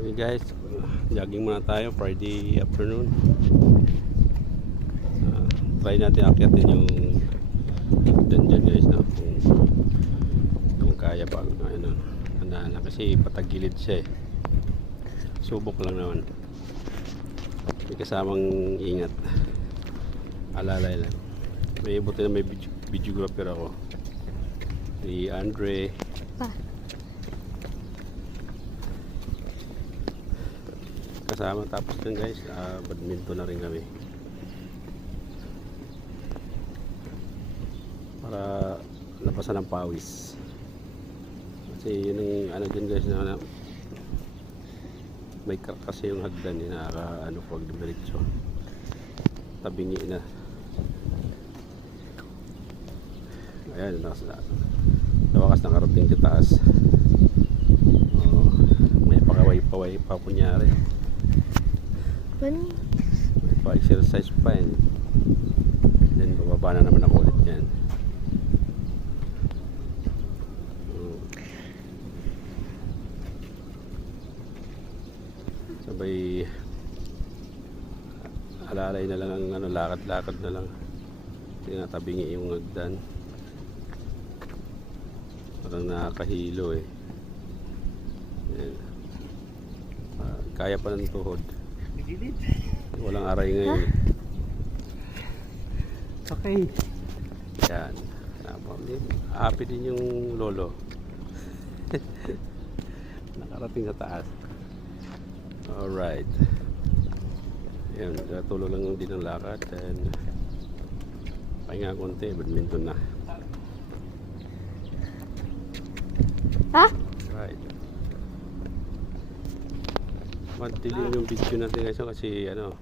Okay guys, jogging muna tayo Friday afternoon. Try natin akyatin yung dyan guys na kung kaya pa ano, na kasi patagilid siya eh. Subok lang naman. May kasamang ingat. Alalay lang. May buti na may videographer ako. Si Andre. Kasama tapos dun guys, badminton na rin kami. Para labasan ng pawis. Kasi yun ang ano dyan guys na may kasi yung hagdan nakaka ano pag dumiretso. Tabingi na. Ayan, nawakas nakarating sa taas. May pakaway-paway pa kunyari. May pa-exercise pa yan. Then bababa na naman ako ulit yan. Sabay alalay na lang ang ano, lakad-lakad na lang. Tinatabingi yung hagdan. Parang nakakahilo eh. Yan. Kaya pa ng tuhod. Walang aray ngayon. Okay. Yan. Happy din yung lolo. Nakarating sa taas. Alright. Yan. Tulo lang din ang lakad. And pahinga konti. Badminton na. Ha? Right. Madilim yung video natin guys kasi ano